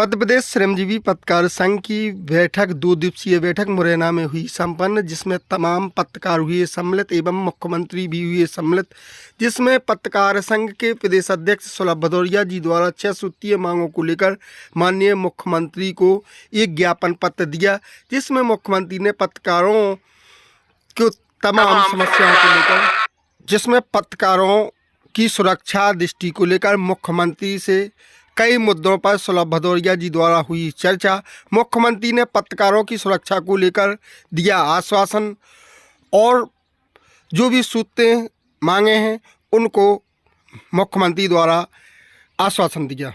मध्य प्रदेश श्रमजीवी पत्रकार संघ की बैठक 2 दिवसीय बैठक मुरैना में हुई संपन्न, जिसमें तमाम पत्रकार हुए सम्मिलित एवं मुख्यमंत्री भी हुए सम्मिलित, जिसमें पत्रकार संघ के प्रदेश अध्यक्ष सुलभ भदौरिया जी द्वारा 6 सूत्रीय मांगों को लेकर माननीय मुख्यमंत्री को एक ज्ञापन पत्र दिया, जिसमें मुख्यमंत्री ने पत्रकारों को तमाम समस्याओं को लेकर, जिसमें पत्रकारों की सुरक्षा दृष्टि को लेकर मुख्यमंत्री से कई मुद्दों पर सुलभ भदौरिया जी द्वारा हुई चर्चा। मुख्यमंत्री ने पत्रकारों की सुरक्षा को लेकर दिया आश्वासन और जो भी सूत्रें मांगे हैं उनको मुख्यमंत्री द्वारा आश्वासन दिया।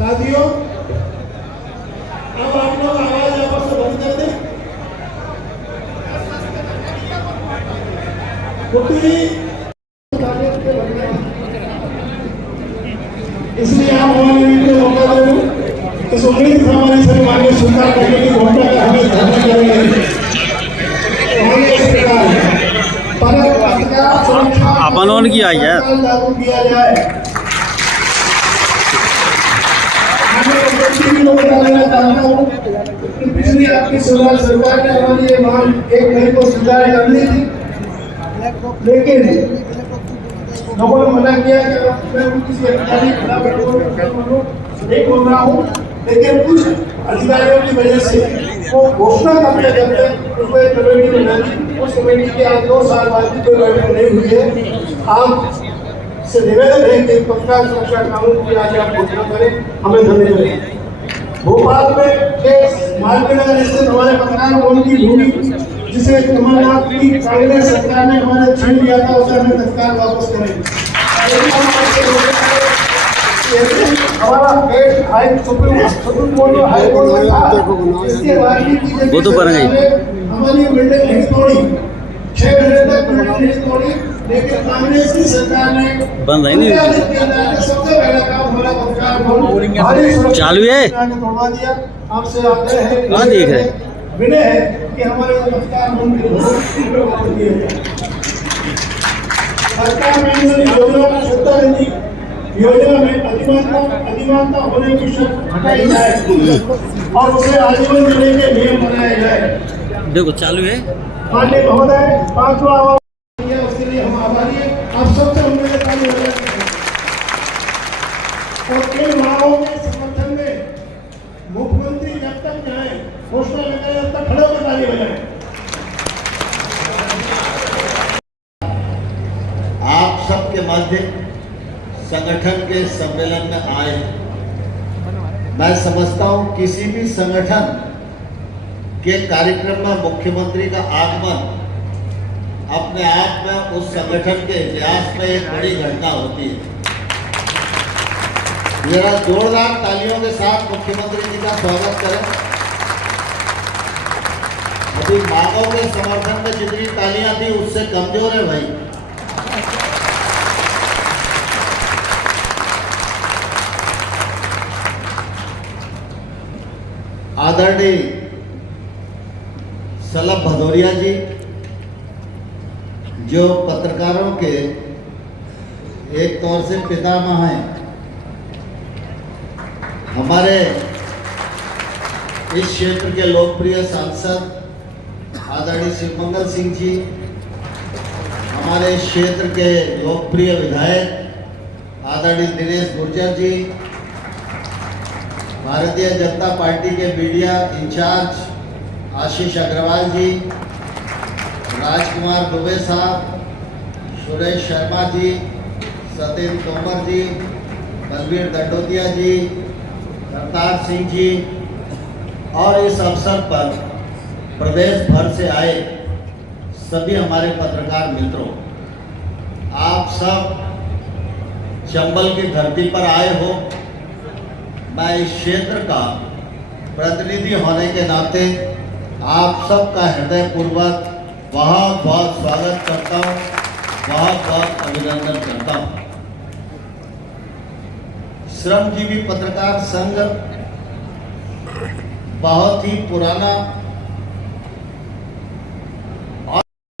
साथियों, अब आप लोग आवाज आपस में बंद कर दें। इसलिए आप हमारे वीडियो मौका दे इस उम्मीद से हमारी सभी मांगे स्वीकार करने की घोषणा का हमें धरना करेंगे। अपन किया लागू किया जाए। पिछली आपकी सरकार ने हमारी ये मांग 1 मई को स्वीकार कर ली थी, लेकिन लोगों ने मना किया कि मैं किसी अधिकारी नहीं बोल रहा हूँ, लेकिन कुछ अधिकारियों की वजह से वो घोषणा करते करते उसको एक कमेटी बना दी। उस कमेटी के आज 2 साल बाद भी कोई बैठक नहीं हुई है। आप से निवेदन है कि पत्रकार सुरक्षा कानून की आज आप घोषणा करें, हमें धन्य करें। भोपाल में मालवीनगर स्थित हमारे पत्रकार भवन की भूमि जिसे कमलनाथ की कांग्रेस सरकार ने हमारे छीन लिया था, उसे हमें तत्काल वापस करें। हमारा सुप्रीम कोर्ट हाई कोर्ट में था, इसके बाद वो तो बन गई हमारी बिल्डिंग नहीं तोड़ी, 6 महीने तक बिल्डिंग नहीं तोड़ी, लेकिन कांग्रेस की सरकार ने बंद है नहीं। सबसे पहला काम हमारा पत्रकार भवन चालू है, तोड़वा दिया। आपसे आते हैं, हाँ देख रहे विनय है कि हमारे पत्रकार भवन सरकार में योजना का 70 योजना में अधिमानता होने की शर्त हटाई जाए और उसे आजीवन देने के नियम बनाए जाए। देखो चालू है। माननीय महोदय, 5वां आवाज उसके लिए हम आभारी हैं। आप सबसे उम्मीद है और इन मांगों के समर्थन में मुख्यमंत्री जब तक जाए घोषणा लगाए, जब तक खड़े होकर ताली बजाएं। आप सबके मध्य संगठन के सम्मेलन में आए। मैं समझता हूं किसी भी संगठन के कार्यक्रम में मुख्यमंत्री का आगमन अपने आप में उस संगठन के इतिहास में एक बड़ी घटना होती है। जरा जोरदार तालियों के साथ मुख्यमंत्री जी का स्वागत करें। अभी मांगों के समर्थन में जितनी तालियां थी उससे कमजोर है भाई। आदरणीय सुलभ भदौरिया जी, जो पत्रकारों के एक तौर से पितामह हैं, हमारे इस क्षेत्र के लोकप्रिय सांसद आदरणीय शिवमंगल सिंह जी, हमारे इस क्षेत्र के लोकप्रिय विधायक आदरणीय दिनेश गुर्जर जी, भारतीय जनता पार्टी के मीडिया इंचार्ज आशीष अग्रवाल जी, राजकुमार दुबे साहब, सुरेश शर्मा जी, सत्येंद्र तोमर जी, बलबीर दंडोतिया जी, करतार सिंह जी और इस अवसर पर प्रदेश भर से आए सभी हमारे पत्रकार मित्रों, आप सब चंबल की धरती पर आए हो। मैं इस क्षेत्र का प्रतिनिधि होने के नाते आप सबका हृदयपूर्वक बहुत बहुत स्वागत करता हूँ, बहुत बहुत अभिनंदन करता हूँ। श्रमजीवी पत्रकार संघ बहुत ही पुराना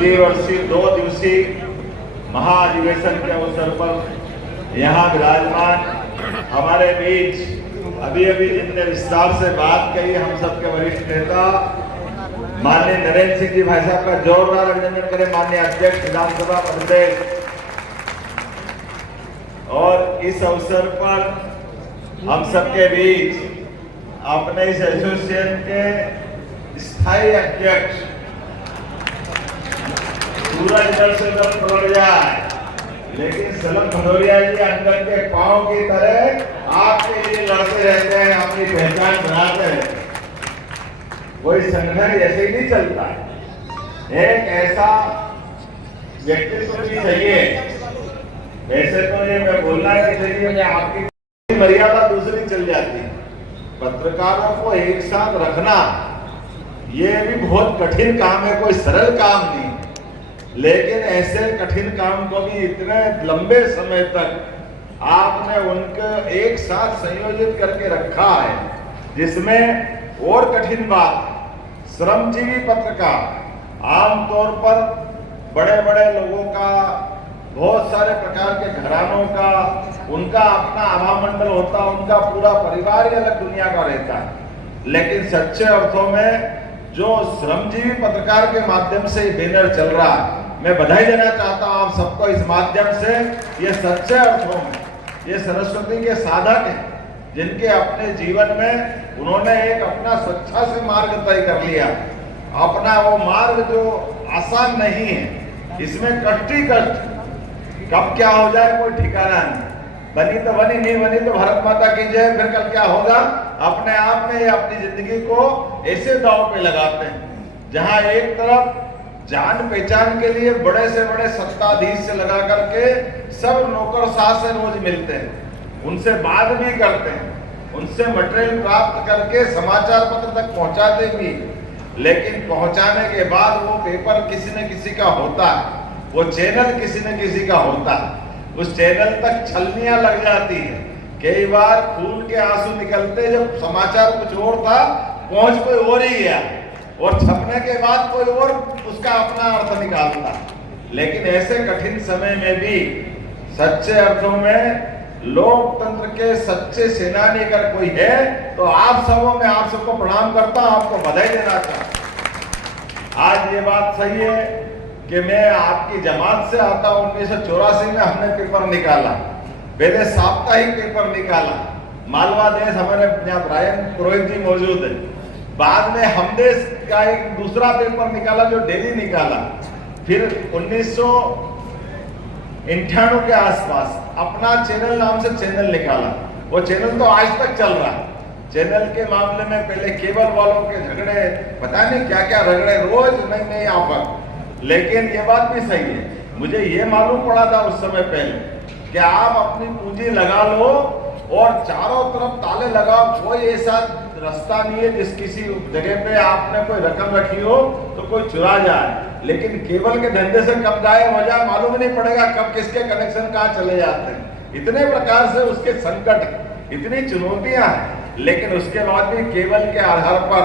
वर्षीय 2 दिवसीय महाधिवेशन के अवसर पर यहाँ विराजमान हमारे बीच अभी जिनने विस्तार से बात कही, हम सबके वरिष्ठ नेता माननीय नरेंद्र सिंह जी भाई साहब का जोरदार अभिनंदन करें, माननीय अध्यक्ष विधानसभा महोदय। और इस अवसर पर हम सबके बीच अपने इस एसोसिएशन के स्थायी अध्यक्ष सूरज इधर से उधर पड़ जाए, लेकिन सलम भदौरिया जी अंदर के पांव की तरह आपके लिए लड़ते रहते हैं, अपनी पहचान बनाते हैं। कोई संगठन ऐसे ही नहीं चलता है। एक ऐसा व्यक्तित्व भी चाहिए। वैसे तो ये मैं बोलना है कि देखिए आपकी मर्यादा दूसरी चल जाती है। पत्रकारों को एक साथ रखना ये भी बहुत कठिन काम है, कोई सरल काम नहीं। लेकिन ऐसे कठिन काम को भी इतने लंबे समय तक आपने उनको एक साथ संयोजित करके रखा है, जिसमें और कठिन बात, श्रमजीवी पत्रकार आमतौर पर बड़े बड़े लोगों का, बहुत सारे प्रकार के घरानों का, उनका अपना आभामंडल होता, उनका पूरा परिवार ही अलग दुनिया का रहता है। लेकिन सच्चे अर्थों में जो श्रमजीवी पत्रकार के माध्यम से ये बैनर चल रहा है, मैं बधाई देना चाहता हूं आप सबको इस माध्यम से। ये सच्चे अर्थों में ये सरस्वती के साधक हैं, जिनके अपने जीवन में उन्होंने एक अपना स्वच्छता से मार्ग तय कर लिया। अपना वो मार्ग जो आसान नहीं है, इसमें कष्टी कष्ट कब क्या हो जाए कोई ठिकाना नहीं। बनी तो बनी, नहीं बनी तो भारत माता की जय, फिर कल क्या होगा। अपने आप में अपनी जिंदगी को ऐसे दांव पे लगाते हैं जहां एक तरफ जान पहचान के लिए बड़े से बड़े सत्ताधीश से लगा करके सब नौकरशाह से रोज मिलते हैं, उनसे बात भी करते हैं, उनसे मटेरियल प्राप्त करके समाचार पत्र तक पहुंचाते भी। लेकिन पहुंचाने के बाद वो पेपर किसी न किसी का होता है, वो चैनल किसी न किसी का होता है, उस चैनल तक छलनियां लग जाती है। कई बार खून के आंसू निकलते, जब समाचार कुछ और था पहुंच कोई और ही गया, और छपने के बाद कोई और उसका अपना अर्थ निकालता। लेकिन ऐसे कठिन समय में भी सच्चे अर्थों में लोकतंत्र के सच्चे सेनानी अगर कोई है तो आप सबों में आप सबको प्रणाम करता हूं, आपको बधाई देना चाहता। आज ये बात सही है कि मैं आपकी जमात से आता हूं। 1984 में हमने पेपर निकाला, पहले साप्ताहिक पेपर निकाला, मालवा देश, हमारे यहाँ ब्रायन पुरोहित जी मौजूद है। बाद में हम देश का एक दूसरा पेपर निकाला जो डेली निकाला। फिर 1998 के आसपास अपना चैनल नाम से चैनल निकाला। वो चैनल तो आज तक चल रहा है। चैनल के मामले में पहले केबल वालों के झगड़े, पता नहीं क्या क्या रगड़े, रोज नई आफत। लेकिन ये बात भी सही है, मुझे ये मालूम पड़ा था उस समय पहले कि आप अपनी पूंजी लगा लो और चारों तरफ ताले लगाओ, कोई ऐसा रास्ता नहीं है जिस किसी जगह पे आपने कोई रकम रखी हो तो कोई चुरा जाए। लेकिन केबल के धंधे से कब गायब हो जाए मालूम नहीं पड़ेगा, कब किसके कनेक्शन कहाँ चले जाते हैं। इतने प्रकार से उसके संकट, इतनी चुनौतियां हैं। लेकिन उसके बाद भी केबल के आधार पर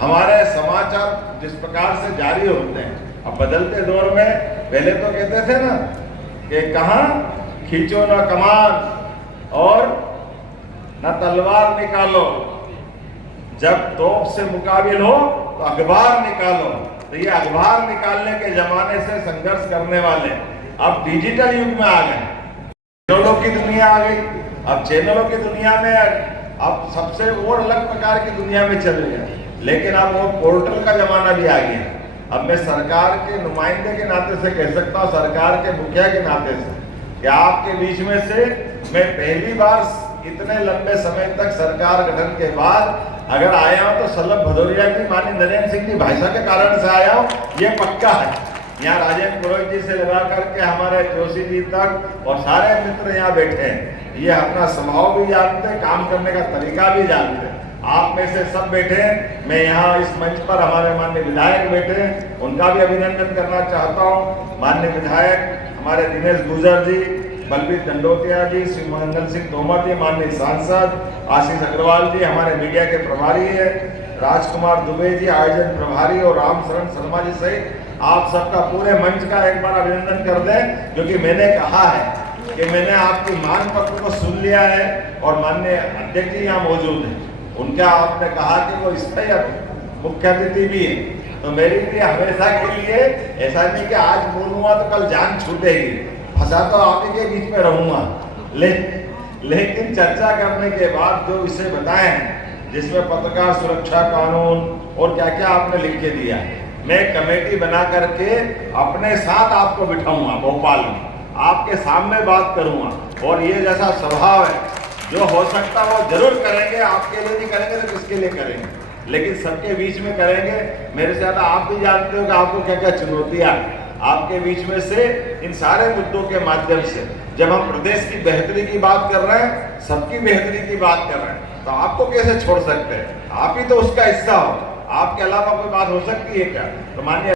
हमारे समाचार जिस प्रकार से जारी होते हैं, अब बदलते दौर में पहले तो कहते थे ना कि कहां खींचो ना कमान और न तलवार निकालो, जब तोप से मुकाबिल हो तो अखबार निकालो। तो ये अखबार निकालने के जमाने से संघर्ष करने वाले अब डिजिटल युग में आ गए, चैनलों की दुनिया आ गई। अब चैनलों की दुनिया में अब सबसे और अलग प्रकार की दुनिया में चल रही है। लेकिन अब वो पोर्टल का जमाना भी आ गया। अब मैं सरकार के नुमाइंदे के नाते से कह सकता हूँ, सरकार के मुखिया के नाते से, कि आपके बीच में से मैं पहली बार इतने लंबे समय तक सरकार गठन के बाद अगर आया हूँ तो सल्लभ भदौरिया जी, माननीय नरेंद्र सिंह जी भाई साहब के कारण से आया हूँ, ये पक्का है। यहाँ राजेंद्र पुरोहित जी से लगा करके हमारे जोशी जी तक और सारे मित्र यहाँ बैठे हैं। ये अपना स्वभाव भी जानते हैं, काम करने का तरीका भी जानते हैं। आप में से सब बैठे हैं। मैं यहाँ इस मंच पर हमारे माननीय विधायक बैठे हैं, उनका भी अभिनंदन करना चाहता हूँ। माननीय विधायक हमारे दिनेश गुर्जर जी, बलबीर दंडोतिया जी, श्री मंगल सिंह तोमर जी, माननीय सांसद आशीष अग्रवाल जी हमारे मीडिया के प्रभारी है, राजकुमार दुबे जी आयोजन प्रभारी और रामशरण शर्मा जी सहित आप सबका पूरे मंच का एक बार अभिनंदन कर दें, क्योंकि मैंने कहा है कि मैंने आपकी मांग पत्र को सुन लिया है और माननीय अध्यक्ष जी यहाँ मौजूद हैं। उनका आपने कहा कि वो स्थायी मुख्य अतिथि भी है, तो मेरे लिए हमेशा के लिए ऐसा नहीं कि आज बोलूंगा तो कल जान छूटेगी, फंसा तो आप ही के बीच में रहूंगा। लेकिन चर्चा करने के बाद जो विषय बताए हैं, जिसमें पत्रकार सुरक्षा कानून और क्या क्या आपने लिख के दिया, मैं कमेटी बना करके अपने साथ आपको बिठाऊंगा भोपाल में, आपके सामने बात करूंगा और ये जैसा स्वभाव है जो हो सकता है वो जरूर करेंगे। आपके लिए नहीं करेंगे तो किसके लिए करेंगे, लेकिन सबके बीच में करेंगे। मेरे से ज्यादा आप भी जानते हो कि आपको क्या क्या चुनौतियां आपके बीच में से इन सारे मुद्दों के माध्यम से जब हम प्रदेश की बेहतरी की बात कर रहे हैं, सबकी बेहतरी की बात कर रहे हैं, तो आपको कैसे छोड़ सकते हैं? आप ही तो उसका हिस्सा हो, आपके अलावा कोई बात हो सकती है क्या? तो माननीय